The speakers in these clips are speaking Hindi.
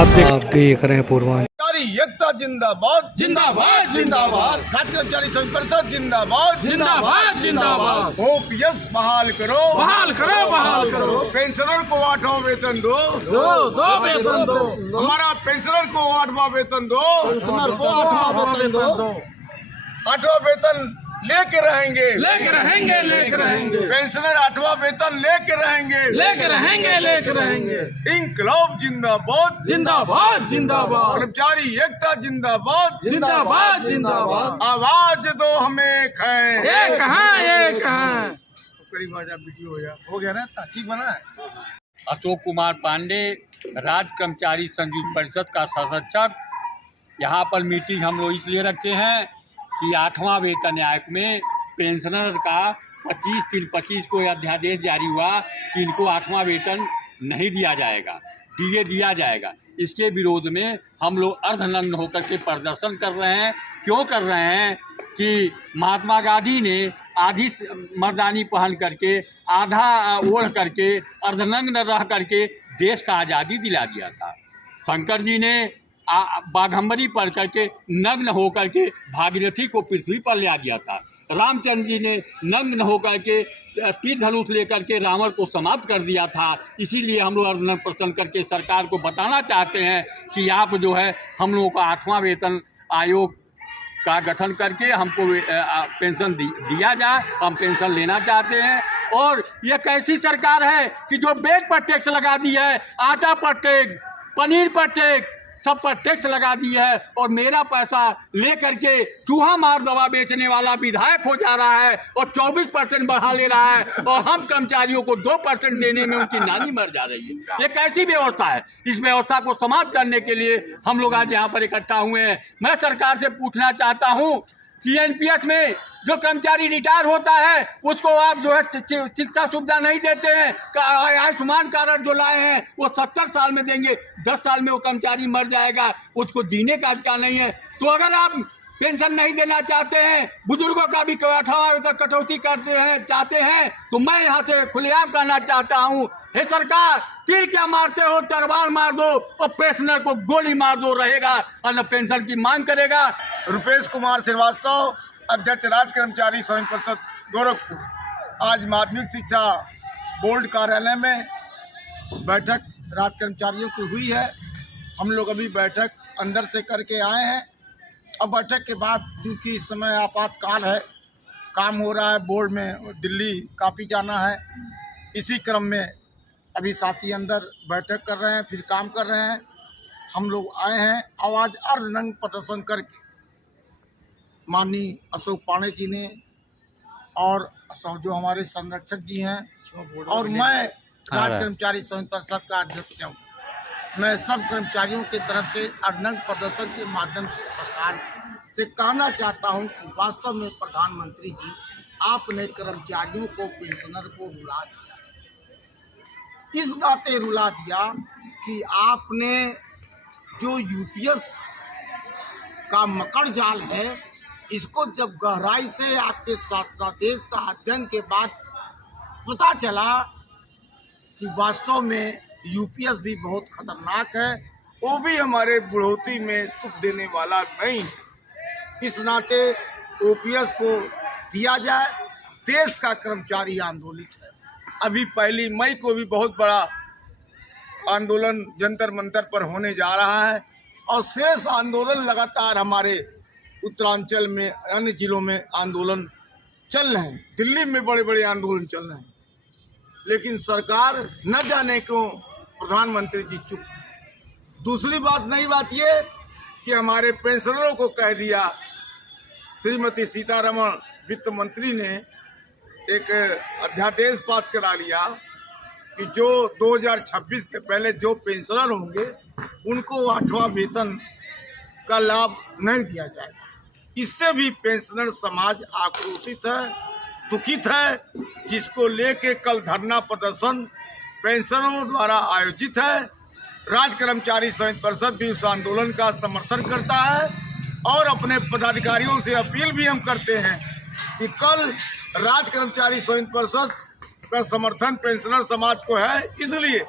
आप देख रहे हैं पूर्वांचल एकता जिंदाबाद जिंदाबाद जिंदाबाद राज्य कर्मचारी संघ परिषद जिंदाबाद जिंदाबाद जिंदाबाद ओपीएस बहाल करो बहाल करो बहाल करो। पेंशनर को 8वां वेतन दो दो वेतन दो। हमारा पेंशनर को 8वां वेतन दो पेंशनर को 8वां वेतन दो। 8वां वेतन लेके रहेंगे लेके रहेंगे लेके रहेंगे। पेंशनर 8वां वेतन लेके रहेंगे लेके रहेंगे लेके रहेंगे। इंकलाब जिंदाबाद जिंदाबाद जिंदाबाद कर्मचारी एकता जिंदाबाद जिंदाबाद जिंदाबाद। आवाज दो हमें खाएं एक हैं एक हैं। करीब आज वीडियो हो गया ना, ठीक बना है। अशोक कुमार पांडे, राज्य कर्मचारी संघ परिषद का संरक्षक। यहाँ पर मीटिंग हम लोग इसलिए रखे हैं कि 8वां वेतन आयोग में पेंशनर का 25/3/25 को अध्यादेश जारी हुआ कि इनको 8वां वेतन नहीं दिया जाएगा, डीए दिया जाएगा। इसके विरोध में हम लोग अर्धनग्न होकर के प्रदर्शन कर रहे हैं। क्यों कर रहे हैं कि महात्मा गांधी ने आधी मर्दानी पहन करके, आधा ओढ़ करके, अर्धनग्न रह करके देश का आज़ादी दिला दिया था। शंकर जी ने बाघंबरी पढ़ करके नग्न होकर के भागीरथी को पृथ्वी पर ले आ दिया था। रामचंद्र जी ने नग्न होकर के तीर धनुष लेकर के रावण को समाप्त कर दिया था। इसीलिए हम लोग अर्धनग्न प्रदर्शन करके सरकार को बताना चाहते हैं कि आप जो है हम लोगों को 8वां वेतन आयोग का गठन करके हमको पेंशन दिया जाए। हम पेंशन लेना चाहते हैं। और यह कैसी सरकार है कि जो ब्रेड पर टैक्स लगा दी है, आटा पर टैक्स, पनीर पर टैक्स, सब पर टैक्स लगा दी है, और मेरा पैसा ले करके चूहा मार दवा बेचने वाला विधायक हो जा रहा है और 24% बढ़ा ले रहा है, और हम कर्मचारियों को 2% देने में उनकी नानी मर जा रही है। ये कैसी व्यवस्था है? इस व्यवस्था को समाप्त करने के लिए हम लोग आज यहाँ पर इकट्ठा हुए हैं। मैं सरकार से पूछना चाहता हूँ कि एनपीएस में जो कर्मचारी रिटायर होता है उसको आप जो है चिकित्सा सुविधा नहीं देते हैं। आयुष्मान कार्ड जो लाए हैं वो 70 साल में देंगे, 10 साल में वो कर्मचारी मर जाएगा, उसको जीने का अधिकार नहीं है। तो अगर आप पेंशन नहीं देना चाहते हैं, बुजुर्गों का भी 8वां वेतन कटौती चाहते हैं, तो मैं यहाँ से खुलेआम कहना चाहता हूँ, हे सरकार, तीर क्या मारते हो, तलवार मार दो और पेंशनर को गोली मार दो, रहेगा और न पेंशन की मांग करेगा। रुपेश कुमार श्रीवास्तव, अध्यक्ष राज्य कर्मचारी संघ परिषद गोरखपुर। आज माध्यमिक शिक्षा बोर्ड कार्यालय में बैठक राज्य कर्मचारियों की हुई है। हम लोग अभी बैठक अंदर से करके आए हैं। अब बैठक के बाद चूँकि इस समय आपातकाल है, काम हो रहा है बोर्ड में, दिल्ली काफ़ी जाना है, इसी क्रम में अभी साथी अंदर बैठक कर रहे हैं, फिर काम कर रहे हैं। हम लोग आए हैं आवाज़ अर्धनग्न प्रदर्शन करके। माननीय अशोक पांडे जी ने और जो हमारे संरक्षक जी हैं, और मैं राज्य कर्मचारी संघ परिषद का अध्यक्ष हूँ, मैं सब कर्मचारियों की तरफ से अर्धनग्न प्रदर्शन के माध्यम से सरकार से कहना चाहता हूँ कि वास्तव में प्रधानमंत्री जी, आपने कर्मचारियों को, पेंशनर को रुला दिया। इस नाते रुला दिया कि आपने जो यूपीएस का मकड़ जाल है, इसको जब गहराई से आपके शासनादेश का अध्ययन के बाद पता चला कि वास्तव में यूपीएस भी बहुत खतरनाक है, वो भी हमारे बुढ़ौती में सुख देने वाला नहीं। इस नाते ओपीएस को दिया जाए। देश का कर्मचारी आंदोलित है। अभी 1 मई को भी बहुत बड़ा आंदोलन जंतर मंतर पर होने जा रहा है, और शेष आंदोलन लगातार हमारे उत्तरांचल में, अन्य जिलों में आंदोलन चल रहे हैं। दिल्ली में बड़े बड़े आंदोलन चल रहे हैं, लेकिन सरकार न जाने क्यों प्रधानमंत्री जी चुप। दूसरी बात, नई बात ये कि हमारे पेंशनरों को कह दिया, श्रीमती सीतारमण वित्त मंत्री ने एक अध्यादेश पास करा लिया कि जो 2026 के पहले जो पेंशनर होंगे उनको 8वां वेतन का लाभ नहीं दिया जाएगा। इससे भी पेंशनर समाज आक्रोशित है, दुखित है, जिसको लेके कल धरना प्रदर्शन पेंशनरों द्वारा आयोजित है। राज्य कर्मचारी संघ परिषद भी उस आंदोलन का समर्थन करता है, और अपने पदाधिकारियों से अपील भी हम करते हैं कि कल राज्य कर्मचारी संघ परिषद का समर्थन पेंशनर समाज को है, इसलिए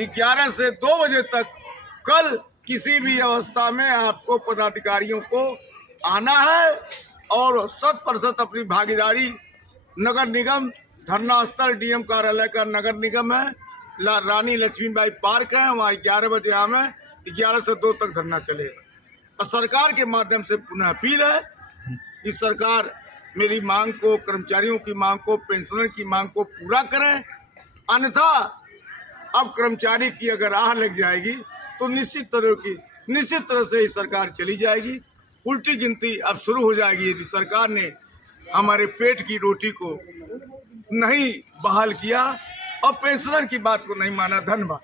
11 से 2 बजे तक कल किसी भी अवस्था में आपको पदाधिकारियों को आना है और 100% अपनी भागीदारी नगर निगम धरना स्थल डीएम कार्यालय का नगर निगम है, रानी लक्ष्मीबाई पार्क है, वहाँ 11 बजे आम है, 11 से 2 तक धरना चलेगा। और सरकार के माध्यम से पुनः अपील है कि सरकार मेरी मांग को, कर्मचारियों की मांग को, पेंशनर की मांग को पूरा करें, अन्यथा अब कर्मचारी की अगर आह लग जाएगी तो निश्चित तरह से ही सरकार चली जाएगी। उल्टी गिनती अब शुरू हो जाएगी यदि सरकार ने हमारे पेट की रोटी को नहीं बहाल किया और पेंशनर की बात को नहीं माना। धन्यवाद।